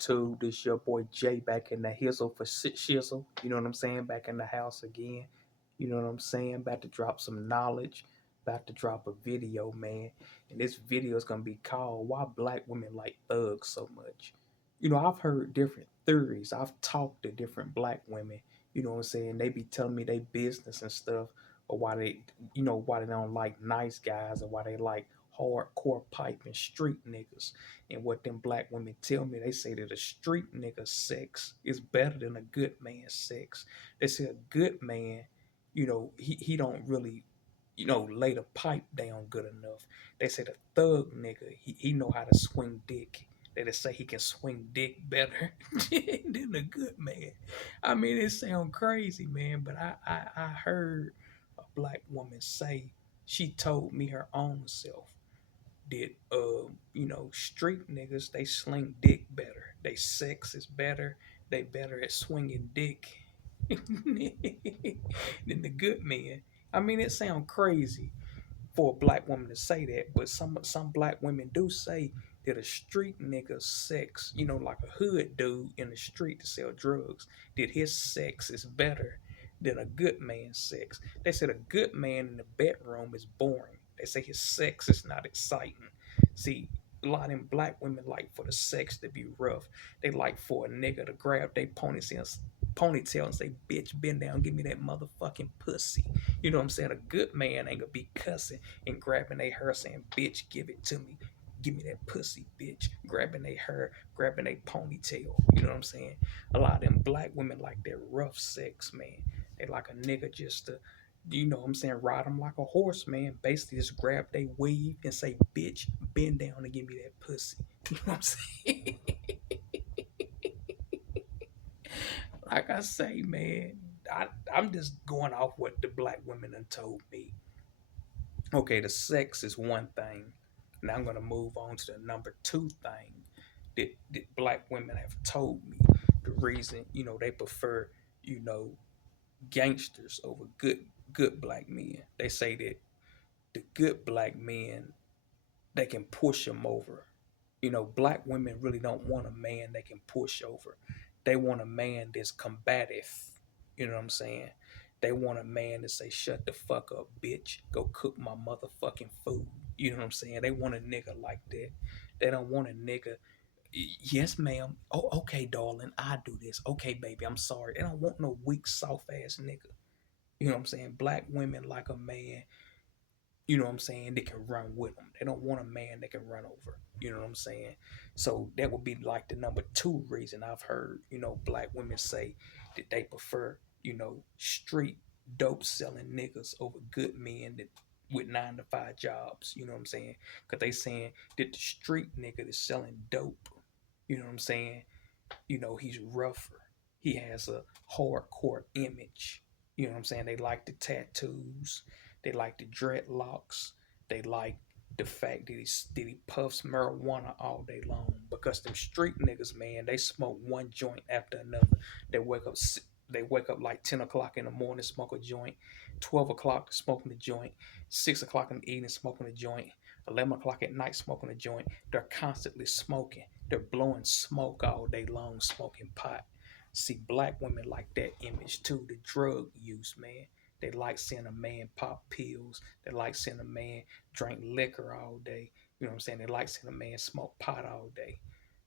YouTube? This your boy Jay back in the hizzle for shizzle. You know what I'm saying? Back in the house again. You know what I'm saying? About to drop some knowledge. About to drop a video, man. And this video is gonna be called "Why Black Women Like Thugs So Much." I've heard different theories. I've talked to different black women. You know what I'm saying? They be telling me they business and stuff, or why they don't like nice guys, or why they like hardcore pipe and street niggas. And what them black women tell me, they say that a street nigga sex is better than a good man's sex. They say a good man, he don't really, lay the pipe down good enough. They say the thug nigga, he know how to swing dick. They just say he can swing dick better than a good man. I mean, it sounds crazy, man, but I heard a black woman say, she told me her own self that street niggas, they sling dick better. They sex is better. They better at swinging dick than the good men. I mean, it sounds crazy for a black woman to say that, but some black women do say that a street nigga sex, like a hood dude in the street to sell drugs, that his sex is better than a good man's sex. They said a good man in the bedroom is boring. They say his sex is not exciting. See, a lot of them black women like for the sex to be rough. They like for a nigga to grab their ponytail and say, "Bitch, bend down, give me that motherfucking pussy." You know what I'm saying? A good man ain't gonna be cussing and grabbing their hair saying, "Bitch, give it to me. Give me that pussy, bitch." Grabbing their hair, grabbing their ponytail. You know what I'm saying? A lot of them black women like that rough sex, man. They like a nigga just to, what I'm saying, ride them like a horse, man. Basically just grab their weave and say, "Bitch, bend down and give me that pussy." You know what I'm saying? Like I say, man, I'm just going off what the black women done told me. Okay, the sex is one thing. Now I'm gonna move on to the number two thing that black women have told me. The reason, they prefer, you know, gangsters over good black men. They say that the good black men, they can push them over. Black women really don't want a man they can push over. They want a man that's combative. You know what I'm saying? They want a man to say, "Shut the fuck up, bitch. Go cook my motherfucking food." You know what I'm saying? They want a nigga like that. They don't want a nigga. Yes, ma'am. Oh, okay, darling. I do this. Okay, baby. I'm sorry. They don't want no weak, soft ass nigga. You know what I'm saying? Black women like a man, they can run with them. They don't want a man they can run over. You know what I'm saying? So that would be like the number two reason I've heard, black women say that they prefer, street dope selling niggas over good men that with 9 to 5 jobs. You know what I'm saying? Because they saying that the street nigga is selling dope. You know what I'm saying? He's rougher. He has a hardcore image. You know what I'm saying? They like the tattoos. They like the dreadlocks. They like the fact that he puffs marijuana all day long. Because them street niggas, man, they smoke one joint after another. They wake up. They wake up like 10 o'clock in the morning, smoke a joint. 12 o'clock, smoking a joint. 6 o'clock in the evening, smoking a joint. 11 o'clock at night, smoking a joint. They're constantly smoking. They're blowing smoke all day long, smoking pot. See, black women like that image too. The drug use, man. They like seeing a man pop pills. They like seeing a man drink liquor all day. You know what I'm saying? They like seeing a man smoke pot all day.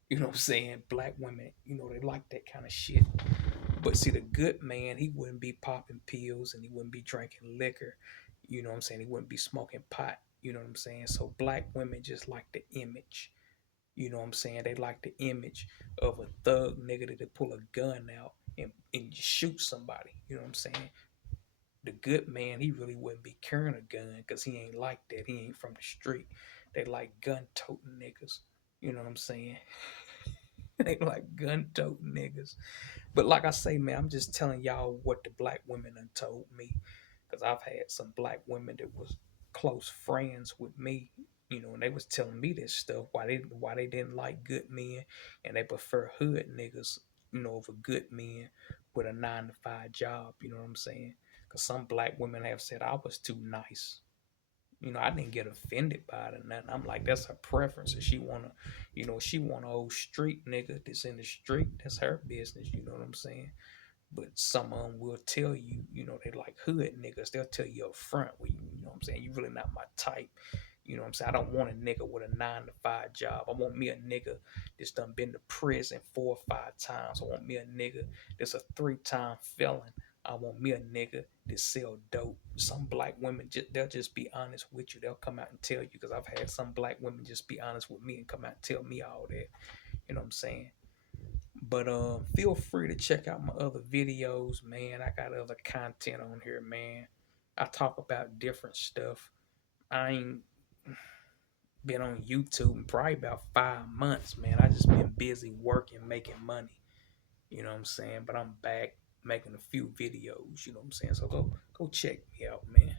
You know what I'm saying? Black women, they like that kind of shit. But see, the good man, he wouldn't be popping pills and he wouldn't be drinking liquor. You know what I'm saying? He wouldn't be smoking pot. You know what I'm saying? So black women just like the image. You know what I'm saying? They like the image of a thug nigga that pull a gun out and shoot somebody. You know what I'm saying? The good man, he really wouldn't be carrying a gun because he ain't like that. He ain't from the street. They like gun toting niggas. You know what I'm saying? They like gun toting niggas. But like I say, man, I'm just telling y'all what the black women done told me. Because I've had some black women that was close friends with me, and they was telling me this stuff, why they didn't like good men and they prefer hood niggas, over good men with a 9 to 5 job, you know what I'm saying? Because some black women have said I was too nice. I didn't get offended by it or nothing. I'm like, that's her preference. If she wanna, she want a old street nigga that's in the street, that's her business. You know what I'm saying? But some of them will tell you, they like hood niggas. They'll tell you up front, you know what I'm saying? You really not my type. You know what I'm saying? I don't want a nigga with a 9 to 5 job. I want me a nigga that's done been to prison 4 or 5 times. I want me a nigga that's a 3-time felon. I want me a nigga that sell dope. Some black women, they'll just be honest with you. They'll come out and tell you, because I've had some black women just be honest with me and come out and tell me all that. You know what I'm saying? But feel free to check out my other videos, man. I got other content on here, man. I talk about different stuff. I ain't been on YouTube in probably about 5 months, man. I just been busy working, making money. You know what I'm saying? But I'm back making a few videos, you know what I'm saying? So go check me out, man.